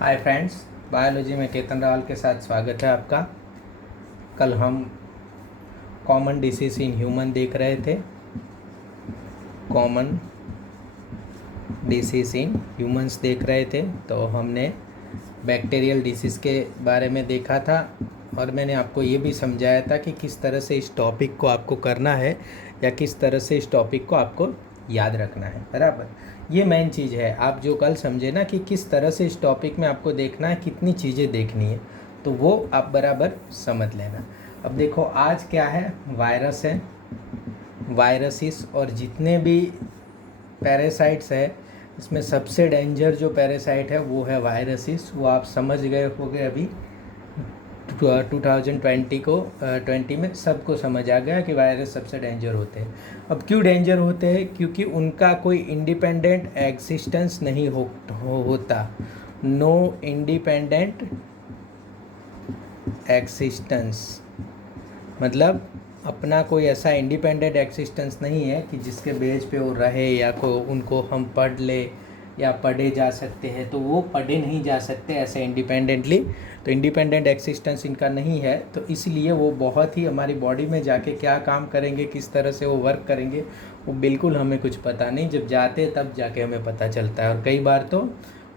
Hi friends, biology में केतन रावल के साथ स्वागत है आपका। कल हम कॉमन डिसीज इन ह्यूमन देख रहे थे। कॉमन डिसीज इन ह्यूमंस देख रहे थे, तो हमने बैक्टीरियल डिसीज़ के बारे में देखा था और मैंने आपको ये भी समझाया था कि किस तरह से इस टॉपिक को आपको करना है या किस तरह से इस टॉपिक को आपको याद रखना है। बराबर, ये मेन चीज़ है। आप जो कल समझे ना कि किस तरह से इस टॉपिक में आपको देखना है, कितनी चीज़ें देखनी है, तो वो आप बराबर समझ लेना। अब देखो, आज क्या है, वायरस है, वायरसिस और जितने भी पैरासाइट्स है, इसमें सबसे डेंजर जो पैरासाइट है वो है वायरसिस। वो आप समझ गए होंगे अभी 2020 में सबको समझ आ गया कि वायरस सबसे डेंजर होते हैं। अब क्यों डेंजर होते हैं? क्योंकि उनका कोई इंडिपेंडेंट एग्जिस्टेंस नहीं होता। नो इंडिपेंडेंट एग्जिस्टेंस मतलब अपना कोई ऐसा इंडिपेंडेंट एग्जिस्टेंस नहीं है कि जिसके बेस पे वो रहे या को उनको हम पढ़ ले या पढ़े जा सकते हैं, तो वो पढ़े नहीं जा सकते ऐसे इंडिपेंडेंटली। तो इंडिपेंडेंट एग्जिस्टेंस इनका नहीं है, तो इसलिए वो बहुत ही हमारी बॉडी में जाके क्या काम करेंगे, किस तरह से वो वर्क करेंगे, वो बिल्कुल हमें कुछ पता नहीं। जब जाते तब जाके हमें पता चलता है। और कई बार तो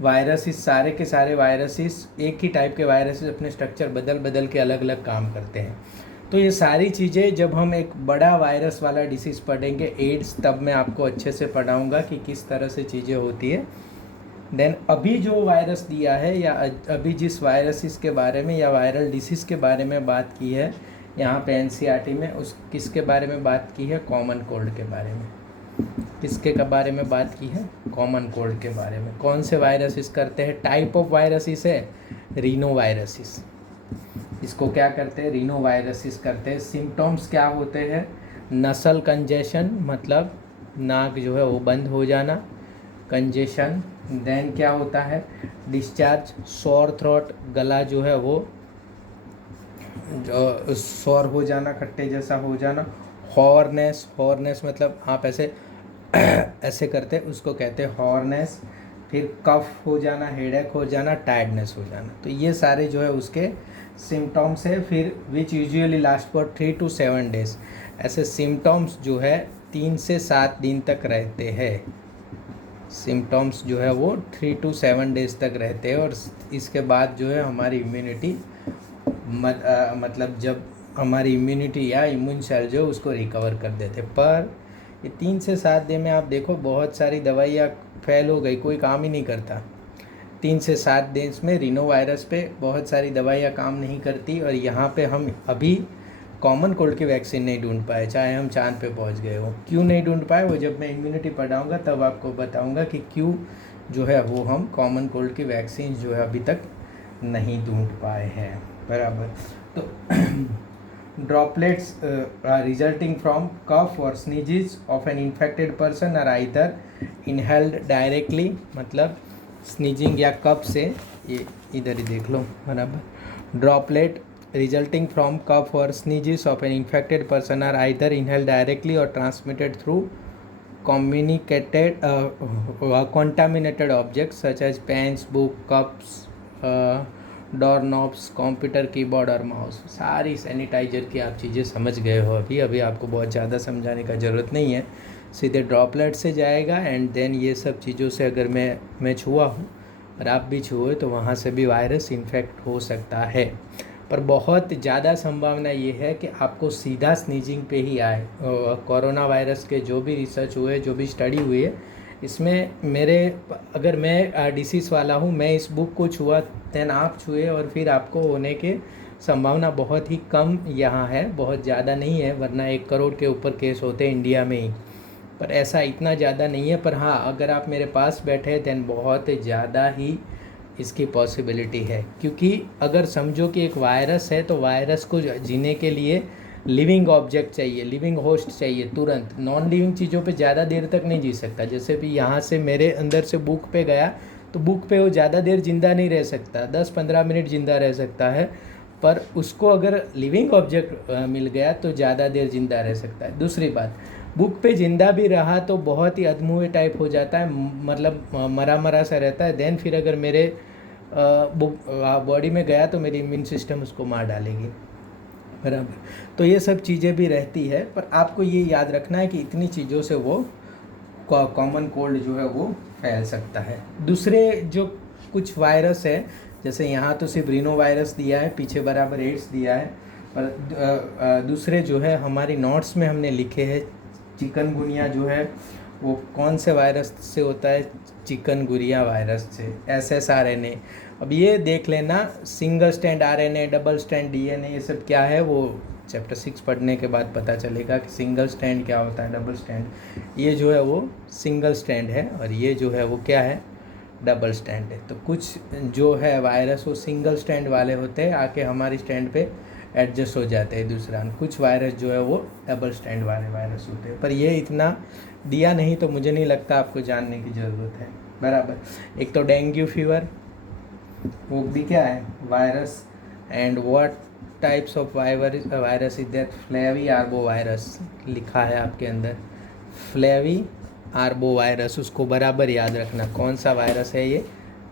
वायरसिस, सारे के सारे वायरसिस, एक ही टाइप के वायरसिस अपने स्ट्रक्चर बदल बदल के अलग अलग काम करते हैं। तो ये सारी चीज़ें जब हम एक बड़ा वायरस वाला डिसीज़ पढ़ेंगे, एड्स, तब मैं आपको अच्छे से पढ़ाऊँगा कि किस तरह से चीज़ें होती है। देन अभी जो वायरस दिया है या अभी जिस वायरसिस के बारे में या वायरल डिसीज़ के बारे में बात की है यहाँ पे एनसीईआरटी में, उस किसके बारे में बात की है? कॉमन कोल्ड के बारे में। किसके बारे में बात की है? कॉमन कोल्ड के बारे में। कौन से वायरसिस करते हैं? टाइप ऑफ वायरसिस है रीनो वायरसिस। इसको क्या करते हैं? रीनो वायरसिस करते हैं। सिम्टम्स क्या होते हैं? नसल कंजेशन, मतलब नाक जो है वो बंद हो जाना, कंजेशन। देन क्या होता है? डिस्चार्ज, सॉर थ्रोट, गला जो है वो जो सॉर हो जाना, खट्टे जैसा हो जाना। हॉर्नेस, हॉर्नेस मतलब आप ऐसे ऐसे करते, उसको कहते हैं हॉर्नेस। फिर कफ हो जाना, हेडेक हो जाना, टायर्डनेस हो जाना। तो ये सारे जो है उसके सिम्टम्स है। फिर विच usually last for 3 to 7 days। ऐसे सिम्टम्स जो है 3 से 7 दिन तक रहते हैं। सिम्टम्स जो है वो 3 to 7 days तक रहते हैं और इसके बाद जो है हमारी इम्यूनिटी मतलब जब हमारी इम्यूनिटी या इम्यून सेल जो उसको रिकवर कर देते। पर ये 3 से 7 दिन में आप देखो बहुत सारी दवाइयाँ फेल हो गई, कोई काम ही नहीं करता। 3 से 7 दिन में रीनो वायरस पे बहुत सारी दवाइयाँ काम नहीं करती। और यहाँ पे हम अभी कॉमन कोल्ड की वैक्सीन नहीं ढूंढ पाए, चाहे हम चांद पे पहुँच गए हो। क्यों नहीं ढूंढ पाए, वो जब मैं इम्यूनिटी पढ़ाऊँगा तब आपको बताऊँगा कि क्यों जो है वो हम कॉमन कोल्ड की वैक्सीन जो है अभी तक नहीं ढूंढ पाए हैं। बराबर। तो droplets resulting from cough or sneezes of an infected person are either inhaled directly, मतलब स्नीजिंग या कफ से, ये इधर ही देख लो बराबर। ड्रॉपलेट रिजल्टिंग फ्रॉम कफ और sneezes of an infected person are either inhaled directly और transmitted through communicated contaminated objects such as pens, book, cups, door knobs, computer keyboard और माउस। सारी सैनिटाइजर की आप चीज़ें समझ गए हो। अभी आपको बहुत ज़्यादा समझाने का ज़रूरत नहीं है, सीधे ड्रॉपलेट से जाएगा। एंड देन ये सब चीज़ों से अगर मैं छुआ हूँ और आप भी छुए तो वहाँ से भी वायरस इन्फेक्ट हो सकता है। पर बहुत ज़्यादा संभावना ये है कि आपको सीधा स्नीजिंग पे ही आए। कोरोना वायरस के जो भी रिसर्च हुए, जो भी स्टडी हुई है, इसमें अगर मैं डिसीज़ वाला हूँ, मैं इस बुक को छुआ, देन आप छुए और फिर आपको होने के संभावना बहुत ही कम यहाँ है, बहुत ज़्यादा नहीं है। वरना 1 करोड़ के ऊपर केस होते हैं इंडिया में ही, पर ऐसा इतना ज़्यादा नहीं है। पर हाँ, अगर आप मेरे पास बैठे देन बहुत ज़्यादा ही इसकी पॉसिबिलिटी है। क्योंकि अगर समझो कि एक वायरस है, तो वायरस को जीने के लिए लिविंग ऑब्जेक्ट चाहिए, लिविंग होस्ट चाहिए तुरंत। नॉन लिविंग चीज़ों पे ज़्यादा देर तक नहीं जी सकता। जैसे भी यहाँ से मेरे अंदर से बुक पे गया, तो बुक पे वो ज़्यादा देर ज़िंदा नहीं रह सकता, 10-15 मिनट ज़िंदा रह सकता है। पर उसको अगर लिविंग ऑब्जेक्ट मिल गया तो ज़्यादा देर ज़िंदा रह सकता है। दूसरी बात, बुक पे ज़िंदा भी रहा तो बहुत ही अधमुए टाइप हो जाता है, मतलब मरा मरा सा रहता है। देन फिर अगर मेरे वो बॉडी में गया तो मेरी इम्यून सिस्टम उसको मार डालेगी, बराबर। तो ये सब चीज़ें भी रहती है, पर आपको ये याद रखना है कि इतनी चीज़ों से वो कॉमन कोल्ड जो है वो फैल सकता है। दूसरे जो कुछ वायरस है, जैसे यहाँ तो सिर्फ रीनो वायरस दिया है, पीछे बराबर एड्स दिया है, पर दूसरे जो है हमारी नोट्स में हमने लिखे हैं। चिकनगुनिया जो है वो कौन से वायरस से होता है? चिकनगुनिया वायरस से, SSRNA। अब ये देख लेना, single strand RNA, double strand DNA, ये सब क्या है वो चैप्टर 6 पढ़ने के बाद पता चलेगा कि सिंगल स्ट्रैंड क्या होता है, डबल स्ट्रैंड। ये जो है वो सिंगल स्ट्रैंड है और ये जो है वो क्या है, डबल स्ट्रैंड है। तो कुछ जो है वायरस वो सिंगल स्ट्रैंड वाले होते हैं, आके हमारी स्ट्रैंड पे एडजस्ट हो जाते हैं दूसरा। कुछ वायरस जो है वो डबल स्ट्रैंड वाले वायरस होते हैं, पर ये इतना दिया नहीं तो मुझे नहीं लगता आपको जानने की ज़रूरत है, बराबर। एक तो डेंगू फीवर, वो भी क्या है, virus. And what types of virus is that? Flavi arbo virus लिखा है आपके अंदर, फ्लेवी आर्बो वायरस, उसको बराबर याद रखना। कौन सा वायरस है ये?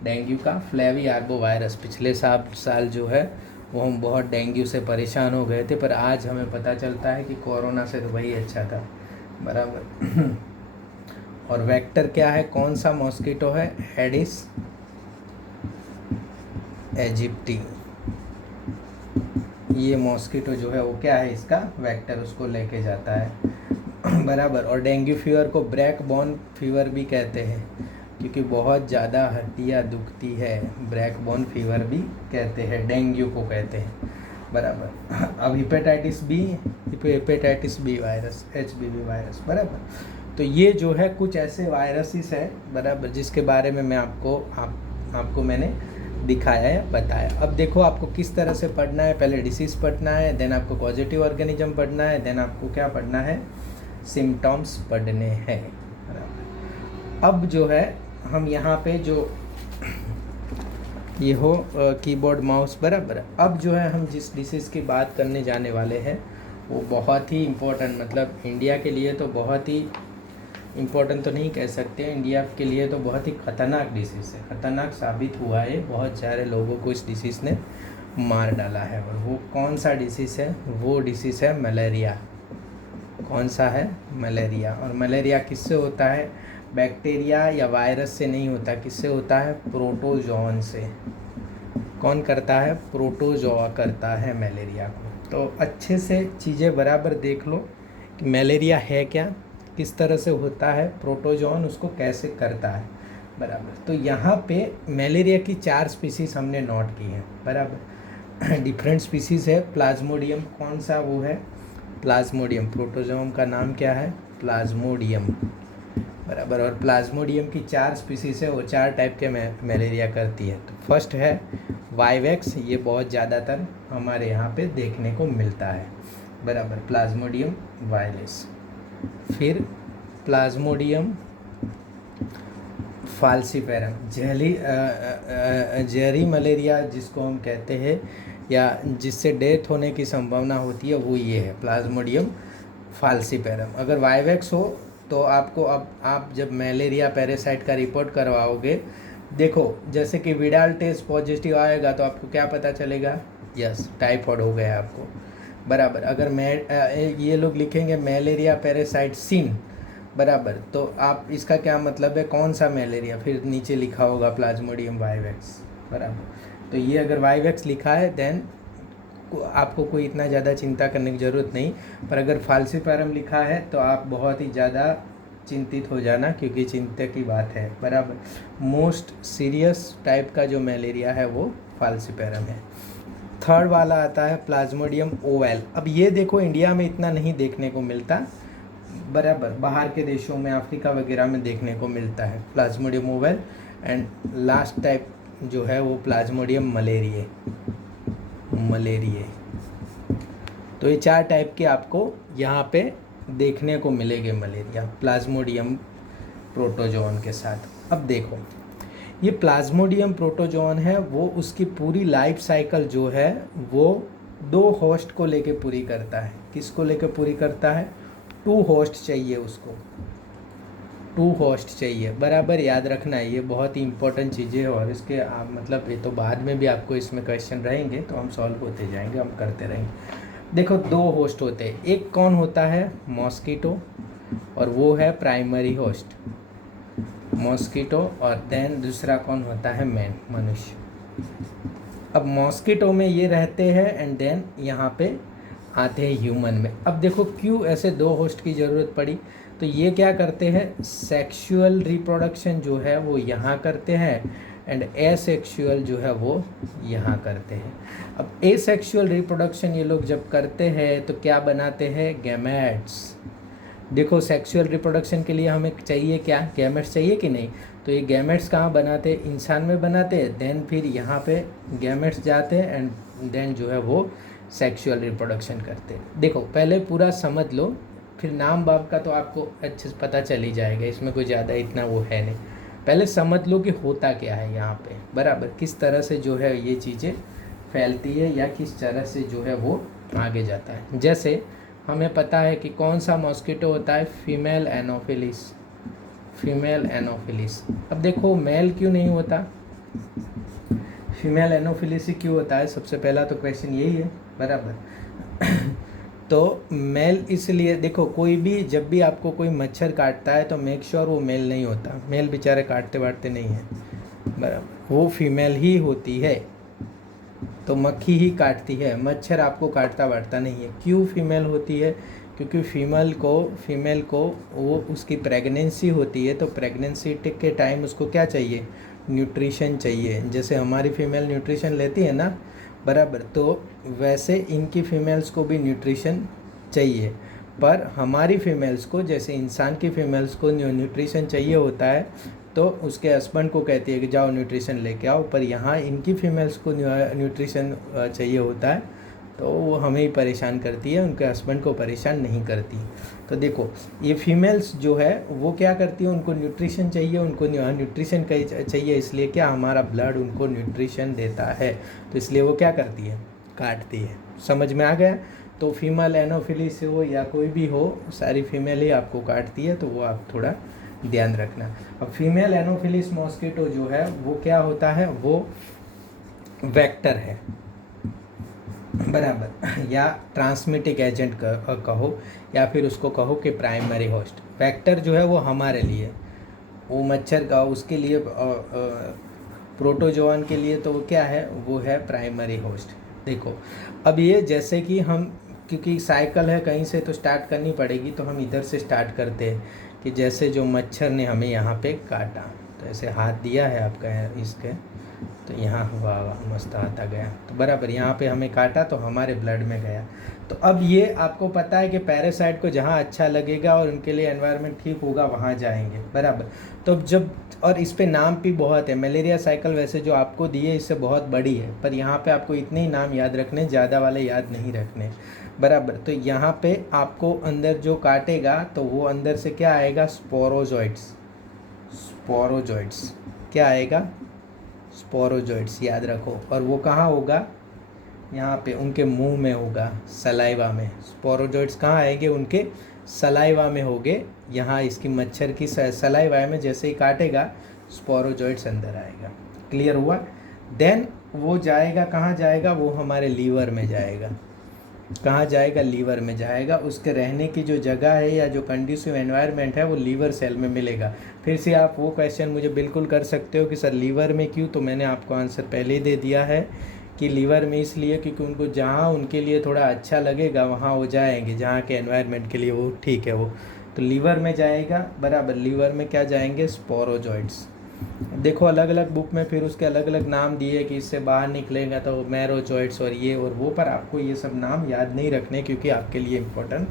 डेंगू का फ्लेवी आर्बो वायरस। पिछले साल जो है वो हम बहुत डेंगू से परेशान हो गए थे, पर आज हमें पता चलता है कि कोरोना से तो वही अच्छा था, बराबर। और वेक्टर क्या है, कौन सा मॉस्किटो है? Aedes aegypti. ये मॉस्किटो जो है वो क्या है, इसका वेक्टर उसको लेके जाता है, बराबर। और डेंगू फीवर को ब्रैक बोन फीवर भी कहते हैं, क्योंकि बहुत ज़्यादा हड्डियाँ दुखती है, ब्रैक बोन फीवर भी कहते हैं, डेंगू को कहते हैं, बराबर। अब hepatitis B virus, HBV virus, बराबर। तो ये जो है कुछ ऐसे वायरसेस है, बराबर, जिसके बारे में मैं आपको मैंने दिखाया है, बताया। अब देखो आपको किस तरह से पढ़ना है, पहले डिसीज़ पढ़ना है, देन आपको पॉजिटिव ऑर्गेनिज्म पढ़ना है, देन आपको क्या पढ़ना है, सिम्टम्स पढ़ने हैं, बराबर। अब जो है हम यहाँ पे जो ये हो कीबोर्ड माउस, बराबर। अब जो है हम जिस डिसीज़ की बात करने जाने वाले हैं वो बहुत ही इम्पोर्टेंट, मतलब इंडिया के लिए तो बहुत ही इम्पोर्टेंट तो नहीं कह सकते, इंडिया के लिए तो बहुत ही ख़तरनाक डिसीज़ है, ख़तरनाक साबित हुआ है। बहुत सारे लोगों को इस डिसीज़ ने मार डाला है। और वो कौन सा डिसीज़ है? वो डिसीज़ है मलेरिया। कौन सा है? मलेरिया। और मलेरिया किससे होता है? बैक्टीरिया या वायरस से नहीं होता, किससे होता है? प्रोटोजोन से। कौन करता है? प्रोटोजोआ करता है मलेरिया को। तो अच्छे से चीज़ें बराबर देख लो कि मलेरिया है क्या, किस तरह से होता है, प्रोटोजोन उसको कैसे करता है, बराबर। तो यहाँ पे मलेरिया की 4 स्पीसीज़ हमने नोट की हैं, बराबर। डिफरेंट स्पीसीज़ है। प्लाज्मोडियम, कौन सा वो है? प्लाज्मोडियम। प्रोटोजोम का नाम क्या है? प्लाज्मोडियम, बराबर। और प्लाज्मोडियम की 4 स्पीसीज़ है, वो 4 टाइप के मलेरिया करती है। तो फर्स्ट है वाइवेक्स, ये बहुत ज़्यादातर हमारे यहाँ पे देखने को मिलता है, बराबर, प्लाज्मोडियम वायलेस। फिर प्लाज्मोडियम फाल्सिपेरम, जहरी मलेरिया जिसको हम कहते हैं, या जिससे डेथ होने की संभावना होती है, वो ये है प्लाज्मोडियम फाल्सिपेरम। अगर वाइवेक्स हो तो आपको, अब आप जब मलेरिया पैरासाइट का रिपोर्ट करवाओगे, देखो जैसे कि विडाल टेस्ट पॉजिटिव आएगा तो आपको क्या पता चलेगा? यस, टाइफाइड हो गया आपको, बराबर। अगर ये लोग लिखेंगे मलेरिया पैरासाइट सिन, बराबर, तो आप इसका क्या मतलब है, कौन सा मलेरिया? फिर नीचे लिखा होगा प्लाज्मोडियम वाइवेक्स, बराबर। तो ये अगर वाइवेक्स लिखा है देन आपको कोई इतना ज़्यादा चिंता करने की ज़रूरत नहीं। पर अगर फाल्सिपेरम लिखा है तो आप बहुत ही ज़्यादा चिंतित हो जाना, क्योंकि चिंता की बात है, बराबर। मोस्ट सीरियस टाइप का जो मलेरिया है वो फाल्सिपेरम है। थर्ड वाला आता है प्लाज्मोडियम ओवल। अब ये देखो इंडिया में इतना नहीं देखने को मिलता, बराबर, बाहर के देशों में, अफ्रीका वगैरह में देखने को मिलता है Plasmodium Oval. And last type जो है वो प्लाज्मोडियम मलेरिए। तो ये 4 टाइप के आपको यहाँ पे देखने को मिलेंगे मलेरिया, प्लाज्मोडियम प्रोटोजोन के साथ। अब देखो ये प्लाज्मोडियम प्रोटोजोन है, वो उसकी पूरी लाइफ साइकिल जो है वो 2 होस्ट को लेके पूरी करता है। किसको लेके पूरी करता है? 2 होस्ट चाहिए उसको, टू होस्ट चाहिए, बराबर याद रखना है, ये बहुत ही इंपॉर्टेंट चीज़ें है। और इसके आप मतलब ये तो बाद में भी आपको इसमें क्वेश्चन रहेंगे तो हम सॉल्व होते जाएंगे, हम करते रहेंगे। देखो दो होस्ट होते हैं, एक कौन होता है मॉस्किटो और वो है प्राइमरी होस्ट मॉस्किटो, और देन दूसरा कौन होता है मैन मनुष्य। अब मॉस्किटो में ये रहते हैं एंड देन यहाँ पे आते हैं ह्यूमन में। अब देखो क्यों ऐसे दो होस्ट की ज़रूरत पड़ी, तो ये क्या करते हैं सेक्सुअल रिप्रोडक्शन जो है वो यहाँ करते हैं एंड एसेक्सुअल जो है वो यहाँ करते हैं। अब एसेक्सुअल रिप्रोडक्शन ये लोग जब करते हैं तो क्या बनाते हैं गैमेट्स। देखो सेक्सुअल रिप्रोडक्शन के लिए हमें चाहिए क्या, गैमेट्स चाहिए कि नहीं, तो ये गैमेट्स कहाँ बनाते हैं इंसान में बनाते हैं, देन फिर यहाँ पे गैमेट्स जाते हैं एंड देन जो है वो सेक्सुअल रिप्रोडक्शन करते हैं। देखो पहले पूरा समझ लो, फिर नाम बाप का तो आपको अच्छे से पता चल ही जाएगा, इसमें कोई ज़्यादा इतना वो है नहीं। पहले समझ लो कि होता क्या है यहाँ पे, बराबर किस तरह से जो है ये चीज़ें फैलती है या किस तरह से जो है वो आगे जाता है। जैसे हमें पता है कि कौन सा मॉस्किटो होता है फीमेल एनोफिलिस, फीमेल एनोफिलिस। अब देखो मेल क्यों नहीं होता, फीमेल एनोफिलिस ही क्यों होता है, सबसे पहला तो क्वेश्चन यही है, बराबर। तो मेल इसलिए, देखो कोई भी जब भी आपको कोई मच्छर काटता है तो मेक श्योर वो मेल नहीं होता, मेल बेचारे काटते वाटते नहीं हैं, बराबर वो फीमेल ही होती है। तो मक्खी ही काटती है, मच्छर आपको काटता वाटता नहीं है। क्यों फीमेल होती है, क्योंकि फीमेल को वो उसकी प्रेगनेंसी होती है, तो प्रेगनेंसी के टाइम उसको क्या चाहिए, न्यूट्रिशन चाहिए। जैसे हमारी फीमेल न्यूट्रिशन लेती है ना, बराबर, तो वैसे इनकी फीमेल्स को भी न्यूट्रिशन चाहिए। पर हमारी फीमेल्स को, जैसे इंसान की फीमेल्स को न्यूट्रिशन चाहिए होता है, तो उसके हस्बैंड को कहती है कि जाओ न्यूट्रिशन लेके आओ, पर यहाँ इनकी फीमेल्स को न्यूट्रिशन चाहिए होता है तो वो हमें ही परेशान करती है, उनके हस्बैंड को परेशान नहीं करती। तो देखो ये फीमेल्स जो है वो क्या करती है, उनको न्यूट्रिशन चाहिए, उनको न्यूट्रिशन चाहिए, इसलिए क्या हमारा ब्लड उनको न्यूट्रिशन देता है, तो इसलिए वो क्या करती है, काटती है। समझ में आ गया। तो फीमेल एनोफिलिस हो या कोई भी हो, सारी फीमेल ही आपको काटती है, तो वो आप थोड़ा ध्यान रखना। अब फीमेल एनोफिलिस मॉस्किटो जो है वो क्या होता है, वो वेक्टर है, बराबर, या ट्रांसमिटिंग एजेंट कहो या फिर उसको कहो कि प्राइमरी होस्ट। वेक्टर जो है वो हमारे लिए, वो मच्छर का उसके लिए प्रोटोजोआन के लिए तो वो क्या है, वो है प्राइमरी होस्ट। देखो अब ये जैसे कि हम, क्योंकि साइकिल है कहीं से तो स्टार्ट करनी पड़ेगी, तो हम इधर से स्टार्ट करते हैं कि जैसे जो मच्छर ने हमें यहाँ पे काटा, तो ऐसे हाथ दिया है आपका इसके, तो यहाँ वाह वाह मस्त हाथ आ गया, तो बराबर यहाँ पे हमें काटा तो हमारे ब्लड में गया। तो अब ये आपको पता है कि पैरासाइट को जहाँ अच्छा लगेगा और उनके लिए एनवायरनमेंट ठीक होगा वहाँ जाएंगे, बराबर। तो जब, और इस पे नाम भी बहुत है, मलेरिया साइकिल वैसे जो आपको दी है इससे बहुत बड़ी है, पर यहाँ पे आपको इतने ही नाम याद रखने, ज़्यादा वाले याद नहीं रखने, बराबर। तो यहाँ पे आपको अंदर जो काटेगा तो वो अंदर से क्या आएगा, स्पोरोजॉइड्स, स्पोरोजॉइड्स क्या आएगा, स्पोरोजॉइड्स, याद रखो। और वो कहाँ होगा, यहाँ पे उनके मुंह में होगा, सलाइवा में। स्पोरोजॉइड्स कहाँ आएंगे, उनके सलाइवा में होंगे। यहाँ इसकी मच्छर की सलाइवा में जैसे ही काटेगा स्पोरोजॉइड्स अंदर आएगा। क्लियर हुआ। देन वो जाएगा कहाँ जाएगा, वो हमारे लीवर में जाएगा। कहाँ जाएगा, लीवर में जाएगा। उसके रहने की जो जगह है या जो कंड्यूसिव एनवायरनमेंट है वो लीवर सेल में मिलेगा। फिर से आप वो क्वेश्चन मुझे बिल्कुल कर सकते हो कि सर लीवर में क्यों, तो मैंने आपको आंसर पहले ही दे दिया है कि लीवर में इसलिए क्योंकि उनको जहाँ उनके लिए थोड़ा अच्छा लगेगा वहाँ वो जाएंगे, जहाँ के एनवायरनमेंट के लिए वो ठीक है वो, तो लीवर में जाएगा, बराबर। लीवर में क्या जाएंगे, स्पोरोजॉइड्स। देखो अलग अलग बुक में फिर उसके अलग अलग नाम दिए कि इससे बाहर निकलेगा तो मैरोजॉइड्स और ये और वो, पर आपको ये सब नाम याद नहीं रखने क्योंकि आपके लिए इम्पोर्टेंट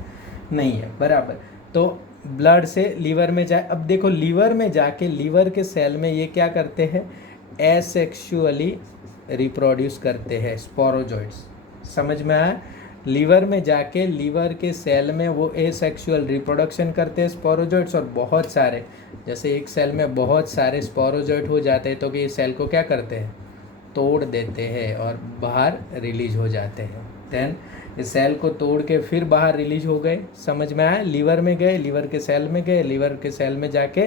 नहीं है, बराबर। तो ब्लड से लीवर में जाए। अब देखो लीवर में जाके लीवर के सेल में ये क्या करते हैं, एसेक्सुअली रिप्रोड्यूस करते हैं स्पोरोजॉइड्स। समझ में आया। लीवर में जाके लीवर के सेल में वो एसेक्सुअल रिप्रोडक्शन करते हैं स्पोरोजॉइड्स, और बहुत सारे, जैसे एक सेल में बहुत सारे स्पोरोजॉइड हो जाते हैं तो कि सेल को क्या करते हैं, तोड़ देते हैं और बाहर रिलीज हो जाते हैं। देन इस सेल को तोड़ के फिर बाहर रिलीज हो गए, समझ में आया, लीवर में गए, लीवर के सेल में गए, लीवर के सेल में जाके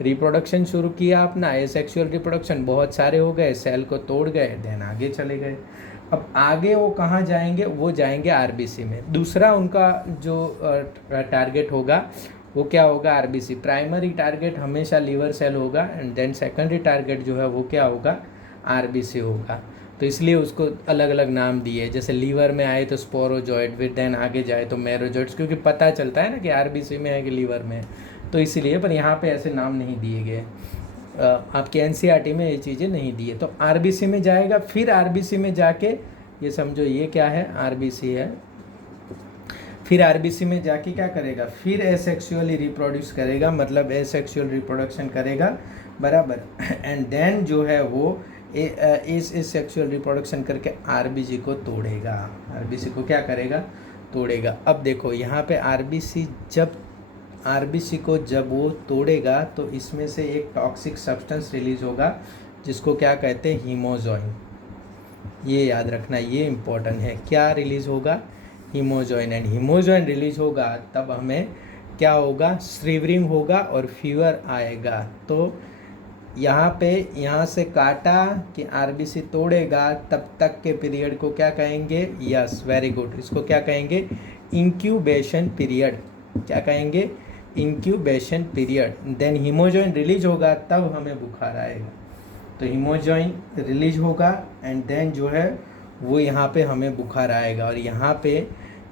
रिप्रोडक्शन शुरू किया अपना, एसेक्सुअल रिप्रोडक्शन, बहुत सारे हो गए, सेल को तोड़ गए, देन आगे चले गए। अब आगे वो कहाँ जाएंगे, वो जाएंगे आरबीसी में। दूसरा उनका जो टारगेट होगा वो क्या होगा, आरबीसी। प्राइमरी टारगेट हमेशा लीवर सेल होगा एंड देन सेकेंडरी टारगेट जो है वो क्या होगा, आरबीसी होगा। तो इसलिए उसको अलग अलग नाम दिए, जैसे लीवर में आए तो स्पोरोजॉइड, फिर देन आगे जाए तो मैरोजॉइड्स, क्योंकि पता चलता है ना कि आरबीसी में है कि लीवर में है, तो इसीलिए। पर यहाँ पे ऐसे नाम नहीं दिए गए, आपके एनसीईआरटी में ये चीज़ें नहीं दी है। तो आरबीसी में जाएगा, फिर आरबीसी में जाके ये समझो ये क्या है, आरबीसी है। फिर आरबीसी में जाके क्या करेगा, फिर एसेक्सुअली रिप्रोड्यूस करेगा, मतलब एसेक्सुअल रिप्रोडक्शन करेगा, बराबर। एंड देन जो है वो इस सेक्सुअल रिप्रोडक्शन करके आरबीसी को तोड़ेगा, आरबीसी को क्या करेगा, तोड़ेगा। अब देखो यहाँ पे आरबीसी को जब वो तोड़ेगा तो इसमें से एक टॉक्सिक सब्सटेंस रिलीज होगा जिसको क्या कहते हैं, हीमोजॉइन। ये याद रखना, ये इम्पोर्टेंट है, क्या रिलीज होगा, हीमोजॉइन। एंड हीमोजॉइन रिलीज होगा तब हमें क्या होगा, स्लीवरिंग होगा और फीवर आएगा। तो यहाँ से काटा कि आरबीसी तोड़ेगा, तब तक के पीरियड को क्या कहेंगे, यस वेरी गुड, इसको क्या कहेंगे, इंक्यूबेशन पीरियड। क्या कहेंगे, इंक्यूबेशन पीरियड। देन हीमोजॉइन रिलीज होगा तब हमें बुखार आएगा। तो हीमोजॉइन रिलीज होगा एंड देन जो है वो यहाँ पे हमें बुखार आएगा। और यहाँ पे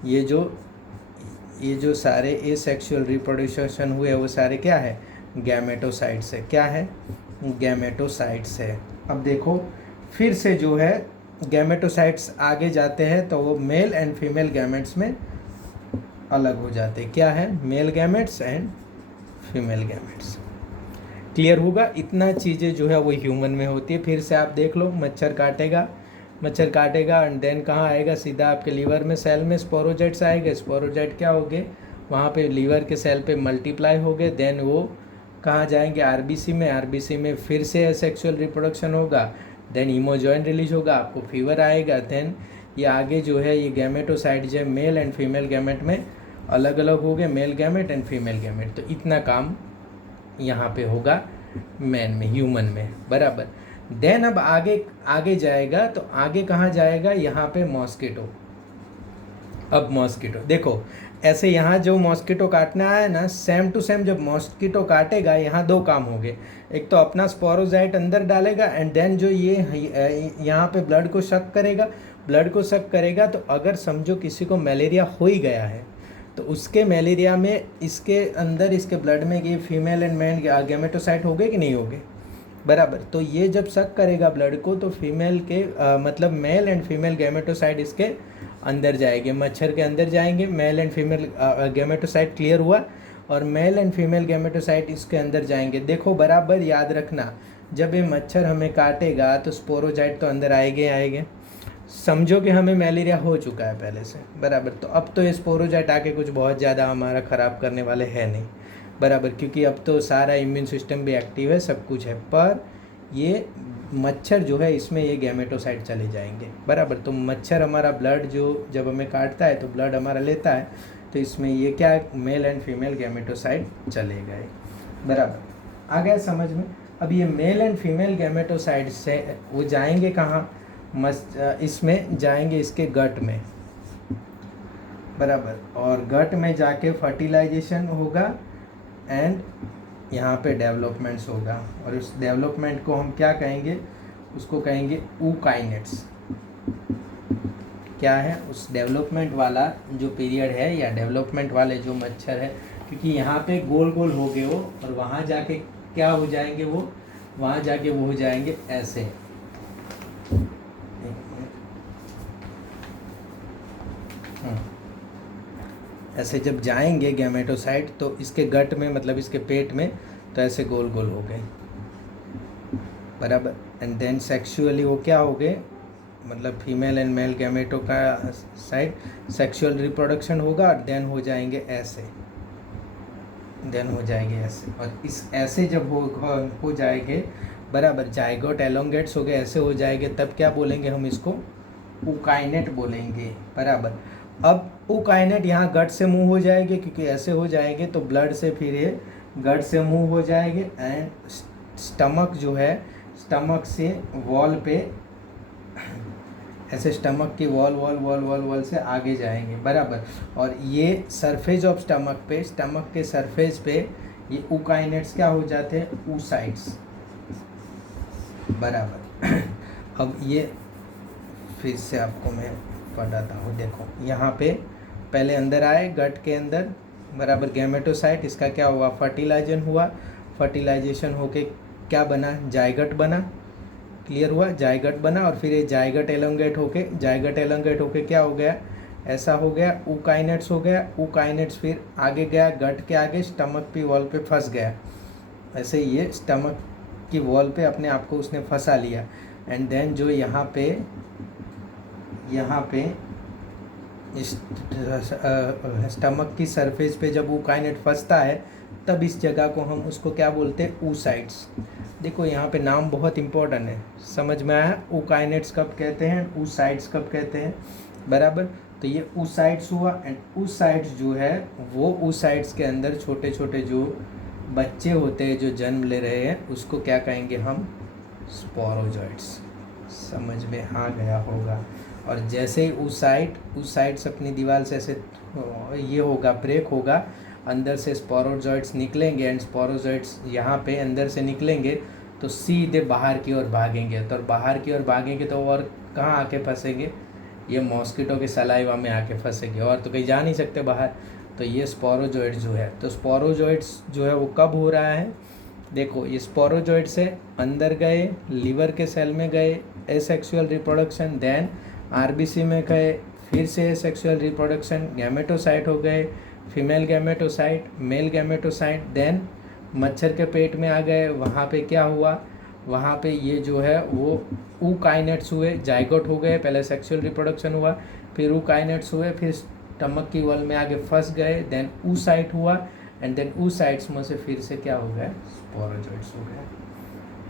ये जो सारे एसेक्सुअल रिप्रोडक्शन हुए वो सारे क्या है, गैमेटोसाइट्स है। क्या है, गैमेटोसाइट्स है। अब देखो फिर से जो है गैमेटोसाइट्स आगे जाते हैं तो वो मेल एंड फीमेल गैमेट्स में अलग हो जाते हैं। क्या है, male gametes and female gametes. Clear होगा, इतना चीज़ें जो है वो ह्यूमन में होती है। फिर से आप देख लो, मच्छर काटेगा एंड देन कहाँ आएगा, सीधा आपके लीवर में, सेल में स्पोरोजाइट्स आएंगे। स्पोरोजाइट क्या हो गए, वहाँ पे लीवर के सेल पे मल्टीप्लाई हो गए, देन वो कहाँ जाएंगे, आरबीसी में। आरबीसी में फिर से सेक्सुअल रिप्रोडक्शन होगा, देन हीमोजॉइन रिलीज होगा, आपको फीवर आएगा। देन ये आगे जो है ये गैमेटोसाइट जो है मेल एंड फीमेल गैमेट में अलग अलग हो गए, male gamete and female gamete. तो इतना काम यहाँ पे होगा मैन में, ह्यूमन में, बराबर। देन अब आगे जाएगा तो आगे कहाँ जाएगा, यहाँ पे मॉस्किटो। अब मॉस्किटो देखो, ऐसे यहाँ जो मॉस्किटो काटना है ना, सेम टू सेम जब मॉस्किटो काटेगा यहाँ दो काम हो गए। एक तो अपना स्पोरोजाइट अंदर डालेगा एंड देन जो ये यहाँ पे ब्लड को सक करेगा। तो अगर समझो किसी को मलेरिया हो ही गया है तो उसके मलेरिया में इसके अंदर, इसके ब्लड में ये फीमेल एंड मेल गैमेटोसाइट हो गए कि नहीं हो गए, बराबर। तो ये जब सक करेगा ब्लड को तो फीमेल के मतलब मेल एंड फीमेल गैमेटोसाइट इसके अंदर जाएंगे, मच्छर के अंदर जाएंगे। Male and female gametocyte clear हुआ, और मेल एंड फीमेल गैमेटोसाइट इसके अंदर जाएंगे। देखो बराबर याद रखना, जब ये मच्छर हमें काटेगा तो स्पोरोजाइट तो अंदर आएंगे। समझो कि हमें मलेरिया हो चुका है पहले से, बराबर। तो अब तो ये स्पोरोजाइट आके कुछ बहुत ज़्यादा हमारा ख़राब करने वाले है नहीं, बराबर, क्योंकि अब तो सारा इम्यून सिस्टम भी एक्टिव है, सब कुछ है। पर ये मच्छर जो है इसमें ये गैमेटोसाइट चले जाएंगे, बराबर। तो मच्छर हमारा ब्लड जो जब हमें काटता है तो ब्लड हमारा लेता है, तो इसमें ये क्या, मेल एंड फीमेल गैमेटोसाइट चले गए, बराबर। आ गया समझ में। अब ये मेल एंड फीमेल गैमेटोसाइट से वो जाएंगे कहाँ, इसमें जाएंगे इसके गट में, बराबर। और गट में जाके फर्टिलाइजेशन होगा एंड यहाँ पे डेवलपमेंट्स होगा। और उस डेवलपमेंट को हम क्या कहेंगे, उसको कहेंगे ऊकाइनेट्स। क्या है, उस डेवलपमेंट वाला जो पीरियड है या डेवलपमेंट वाले जो मच्छर है, क्योंकि यहाँ पे गोल गोल हो गए वो, और वहाँ जाके क्या हो जाएंगे वो, वहाँ जाके वो हो जाएंगे ऐसे। ऐसे जब जाएंगे गैमेटोसाइट तो इसके गट में, मतलब इसके पेट में, तो ऐसे गोल गोल हो गए, बराबर। एंड देन सेक्सुअली वो क्या हो गए, मतलब फीमेल एंड मेल गैमेटो का साइड सेक्सुअल रिप्रोडक्शन होगा, और देन हो जाएंगे ऐसे, और इस ऐसे जब हो जाएंगे, बराबर, जाइगोट एलोंगेट्स हो गए, ऐसे हो जाएंगे, तब क्या बोलेंगे हम इसको, ऊकाइनेट बोलेंगे, बराबर। अब ऊकाइनेट यहाँ गट से मूव हो जाएंगे, क्योंकि ऐसे हो जाएंगे तो ब्लड से फिर ये गट से मूव हो जाएंगे एंड स्टमक जो है, स्टमक से वॉल पे ऐसे स्टमक की वॉल से आगे जाएंगे, बराबर। और ये सरफेस ऑफ स्टमक पे, स्टमक के सरफेस पे ये ऊकाइनेट्स क्या हो जाते हैं, ऊसाइड्स, बराबर। अब ये फिर से आपको मैं बताता हूँ, देखो यहाँ पे पहले अंदर आए गट के अंदर, बराबर, गैमेटोसाइट, इसका क्या हुआ, फर्टिलाइजेशन हुआ, फर्टिलाइजेशन होके क्या बना, जाइगट बना, क्लियर हुआ, जाइगट बना। और फिर ये जाइगट एलोंगेट होके क्या हो गया, ऐसा हो गया, ऊकाइनेट्स हो गया। ऊकाइनेट्स फिर आगे गया, गट के आगे स्टमक की वॉल पे फंस गया, ऐसे ये स्टमक की वॉल पे अपने आप को उसने फंसा लिया। एंड देन जो यहाँ पे स्टमक की सरफेस पे जब ऊकाइनेट फंसता है, तब इस जगह को हम उसको क्या बोलते हैं, ऊसाइड्स। देखो यहाँ पे नाम बहुत इंपॉर्टेंट है, समझ में आया, ऊकाइनेट्स कब कहते हैं, ऊसाइड्स कब कहते हैं, बराबर। तो ये ऊसाइड्स हुआ। एंड ऊसाइड्स जो है वो ऊसाइड्स के अंदर छोटे छोटे जो बच्चे होते हैं जो जन्म ले रहे हैं, उसको क्या कहेंगे हम, स्पोरोजॉइड्स। समझ में आ गया होगा। और जैसे ही ऊसाइड्स अपनी दीवार से ऐसे ये होगा, ब्रेक होगा, अंदर से स्पोरोजॉइड्स निकलेंगे एंड स्पोरोजॉइड्स यहाँ पे अंदर से निकलेंगे तो सीधे बाहर की ओर भागेंगे। तो बाहर की ओर भागेंगे तो और कहाँ आके फंसेंगे, ये मॉस्किटो के सलाइवा में आके फंसेंगे, और तो कहीं जा नहीं सकते बाहर। तो ये स्पोरोजॉइड्स जो है, तो स्पोरोजॉइड्स जो है वो कब हो रहा है, देखो ये स्पोरोजॉइड से अंदर गए, लीवर के सेल में गए, एसेक्सुअल रिप्रोडक्शन, देन आरबीसी में गए, फिर से सेक्सुअल रिप्रोडक्शन, गैमेटोसाइट हो गए, female gametocyte, male gametocyte, then मच्छर के पेट में आ गए, वहाँ पे क्या हुआ, वहाँ पे ये जो है वो ऊकाइनेट्स हुए, जाइगोट हो गए, पहले सेक्सुअल रिप्रोडक्शन हुआ, फिर ऊकाइनेट्स हुए, फिर स्टमक की वॉल में आगे फंस गए, देन ऊसाइट हुआ, एंड देन ऊसाइट्स में से फिर से क्या हो गया, स्पोरोजॉइट्स हो गया,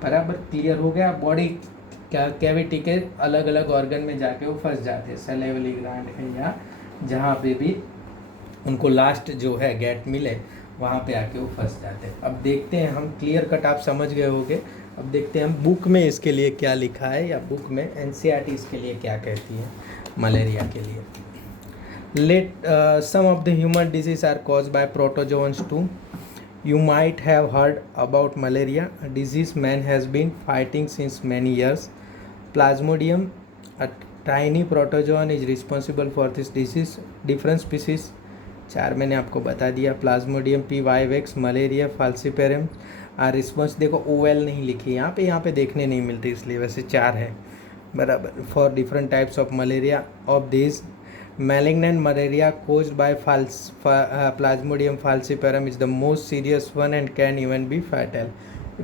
बराबर, क्लियर हो गया। बॉडी कैविटी के अलग अलग ऑर्गन में जाके वो फंस जाते हैं, सैलिवरी ग्लैंड है या जहाँ पे भी उनको लास्ट जो है गेट मिले, वहाँ पे आके वो फंस जाते हैं। अब देखते हैं हम, क्लियर कट आप समझ गए होंगे। अब देखते हैं हम बुक में इसके लिए क्या लिखा है, या बुक में एनसीईआरटी इसके लिए क्या कहती है मलेरिया के लिए। Some of the human diseases are caused by protozoans too. You might have heard about malaria, a disease man has been fighting since many years. Plasmodium, a tiny protozoan, is responsible for this disease. Different species, 4 मैंने आपको बता दिया, Plasmodium pyvax, Malaria falciparum are responsible। देखो OL नहीं लिखी यहाँ पे देखने नहीं मिलती, इसलिए वैसे 4 है, बराबर। For different types of malaria, of these malignant malaria caused by Plasmodium falciparum is the most serious one and can even be fatal।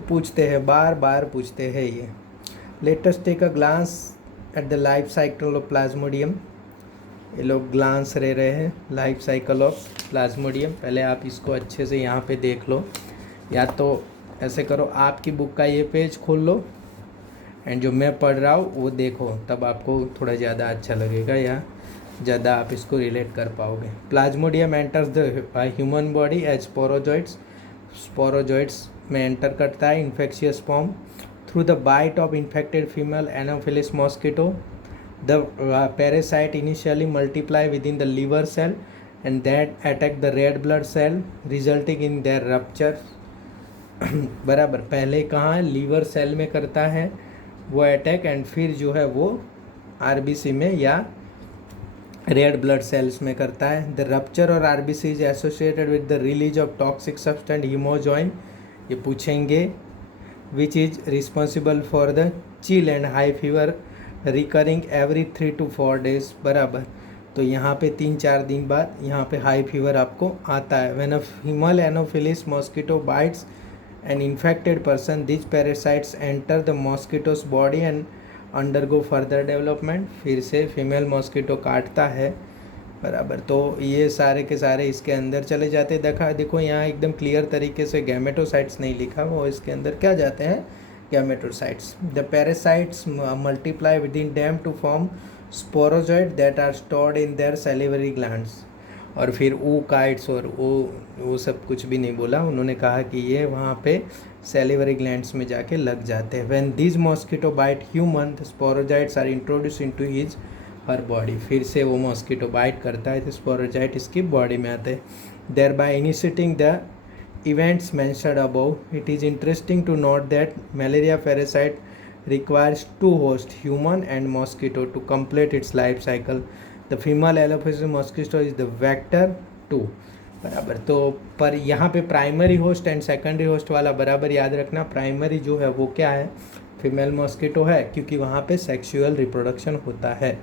पूछते हैं, बार बार पूछते हैं ये। Let us take a glance at the life cycle of Plasmodium। ये लोग glance ले रहे हैं लाइफ साइकिल ऑफ प्लाज्मोडियम। पहले आप इसको अच्छे से यहाँ पे देख लो, या तो ऐसे करो, आपकी बुक का ये पेज खोल लो एंड जो मैं पढ़ रहा हूँ वो देखो, तब आपको थोड़ा ज़्यादा अच्छा लगेगा या ज़्यादा आप इसको रिलेट कर पाओगे। Plasmodium enters the human body as sporozoites, sporozoites में एंटर करता है infectious form through the bite of infected female anopheles mosquito. The parasite initially multiply within the liver cell and then attack the red blood cell resulting in their rupture। बराबर, पहले कहाँ है, liver cell में करता है वो attack, and फिर जो है वो आरबीसी में या रेड ब्लड सेल्स में करता है। द रप्चर और RBC is associated with the release of toxic substance haemozoin, ये पूछेंगे, which is responsible for the chill and high fever recurring every 3 to 4 days, बराबर। तो यहाँ पे 3-4 दिन बाद यहाँ पे हाई फीवर आपको आता है। When a female anopheles mosquito bytes N infected person, this parasites enter the mosquitoes body and undergo further development. फिर से फीमेल मॉस्किटो काटता है, बराबर, तो ये सारे के सारे इसके अंदर चले जाते हैं। देखो यहाँ एकदम क्लियर तरीके से गैमेटोसाइट्स नहीं लिखा, वो इसके अंदर क्या जाते हैं, gametocytes। The parasites multiply within them to form sporozoite that are stored in their salivary glands. और फिर oocytes और वो सब कुछ भी नहीं बोला, उन्होंने कहा कि ये वहाँ पे सैलिवरी ग्लैंड्स में जाके लग जाते हैं। When this mosquito bite human the sporozoites are introduce into his her body. फिर से वो मॉस्किटो बाइट करता है तो स्पोरोजाइट इसकी बॉडी में आते हैं, thereby initiating the events mentioned above. It is interesting to note that malaria parasite requires two hosts, human and mosquito, to complete its life cycle. The female Anopheles mosquito is the vector 2. बराबर। तो पर यहाँ पे primary host and secondary host वाला बराबर याद रखना। Primary जो है वो क्या है, फीमेल मॉस्किटो है, क्योंकि वहाँ पे सेक्सुअल रिप्रोडक्शन होता है।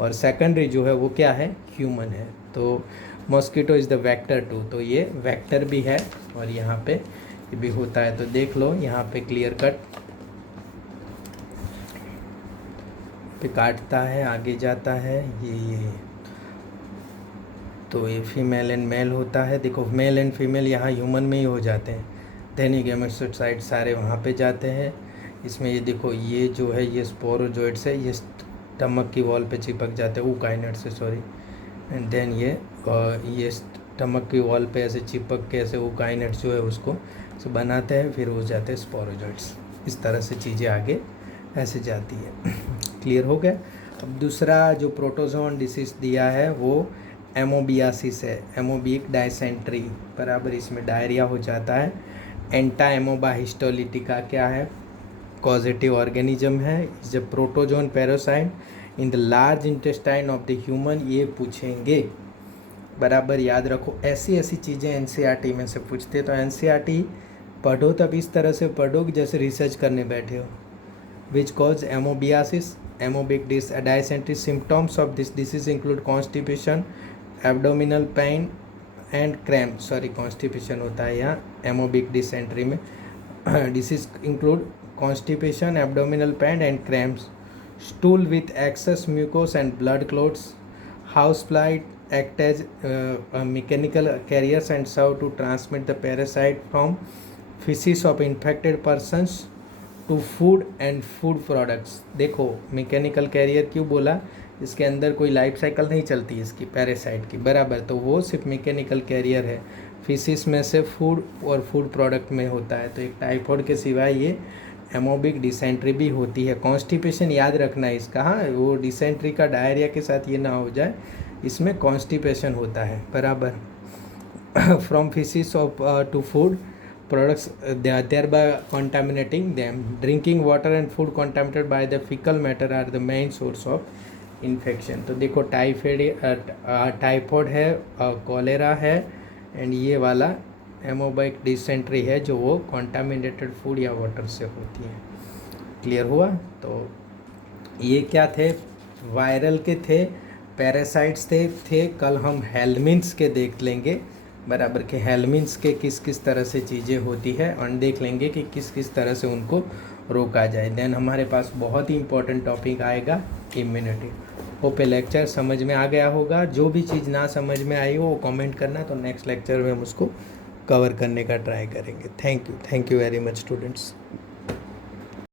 और सेकेंडरी जो है वो क्या है, ह्यूमन है। तो मॉस्किटो इज़ द वेक्टर 2, तो ये वेक्टर भी है और यहाँ पे ये भी होता है। तो देख लो यहाँ पे क्लियर कट पे काटता है, आगे जाता है ये। तो ये फीमेल एंड मेल होता है। देखो मेल एंड फीमेल यहाँ ह्यूमन में ही हो जाते हैं, दैनिक गेमेटोसाइट सारे वहाँ पे जाते हैं। इसमें ये देखो ये जो है ये स्पोरोजोइड्स है, ये स्टमक की वॉल पे चिपक जाते हैं, oocyte से सॉरी। एंड देन ये स्टमक की वॉल पे ऐसे चिपक के ऐसे oocyte जो है उसको से बनाते हैं, फिर हो जाते हैं स्पोरोजोइड्स। इस तरह से चीज़ें आगे ऐसे जाती है। क्लियर हो गया। अब दूसरा जो प्रोटोजोन डिसीज दिया है वो एमोबियासिस है, एमोबिक डायसेंट्री, बराबर इसमें डायरिया हो जाता है। एंटा एमोबा हिस्टोलिटिका क्या है, कॉजेटिव ऑर्गेनिज्म है, is a protozoan parasite in the large intestine of the human. ये पूछेंगे, बराबर याद रखो। ऐसी ऐसी चीज़ें एनसीईआरटी में से पूछते हैं, तो एनसीईआरटी पढ़ो तब इस तरह से पढ़ो कि जैसे रिसर्च करने बैठे हो। Which cause एमोबियासिस, amoebic dysentery. Symptoms of this disease include constipation, abdominal pain and cramp. Sorry constipation होता है यहाँ एमोबिक डिसेंट्री में। Disease include constipation, abdominal pain and cramps, stool with excess mucus and blood clots. Housefly act as mechanical carriers and serve to transmit the parasite from feces of infected persons to food and food products. देखो mechanical career क्यों बोला, इसके अंदर कोई life cycle नहीं चलती इसकी parasite की, बराबर। तो वो सिर्फ मैकेनिकल कैरियर है, फिसिस में से फूड और फूड प्रोडक्ट में होता है। तो एक टाइफॉइड के सिवाय ये एमोबिक डिसेंट्री भी होती है। कॉन्स्टिपेशन याद रखना है इसका, हाँ वो डिसेंट्री का डायरिया के साथ ये ना हो जाए, इसमें कॉन्स्टिपेशन होता है, बराबर। From faeces of to food products thereby contaminating them. Drinking water and food contaminated by the fecal matter are the main source of infection. तो देखो टाइफाइड है, कॉलेरा है एंड ये वाला एमोबिक डिसेंट्री है जो वो कॉन्टामिनेटेड फूड या वाटर से होती है। क्लियर हुआ। तो ये क्या थे, वायरल के थे, पैरासाइट्स थे। कल हम हेलमिन्स के देख लेंगे, बराबर के हेलमिन्स के किस किस तरह से चीज़ें होती है और देख लेंगे कि किस किस तरह से उनको रोका जाए। देन हमारे पास बहुत ही इंपॉर्टेंट टॉपिक आएगा इम्यूनिटी। होप लेक्चर समझ में आ गया होगा। जो भी चीज़ ना समझ में आई हो वो कमेंट करना, तो नेक्स्ट लेक्चर में हम उसको कवर करने का ट्राई करेंगे। Thank you very much students.